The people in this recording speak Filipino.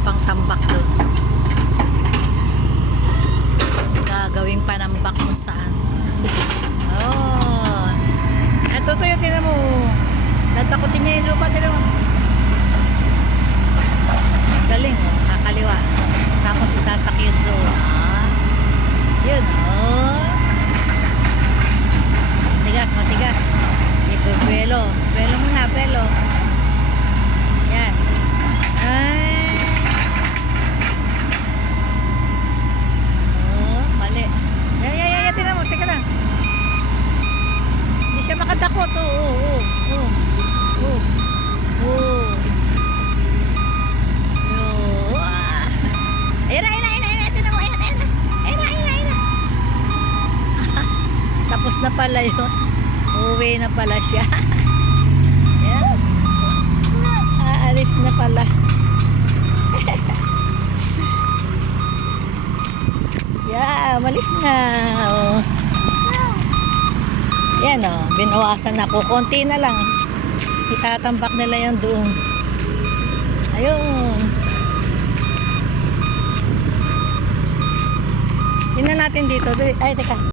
pang tambak doon. Gagawing panambak kung saan. Oh. Ito to yung tinan mo. Tatakutin niya yung lupa. Tinan mo. Galing. Oh. Kakaliwa. Tapos isasakyan doon. Ah. Yun. Oh. Matigas, matigas. Belo. Belo muna, belo. Yan. Ay. Oh, mali. Yan. Tingnan mo, teka lang. Hindi siya makadakot. Ayan. Tingnan mo, ayan. Tapos na pala yun. Uwi na pala siya. Yan. Aalis na pala. Yeah, malis na. Oh. Yan oh, binawasan na ko. Konti na lang. Itatambak nila yan doon. Ayun. Tingnan natin dito. Ay, teka.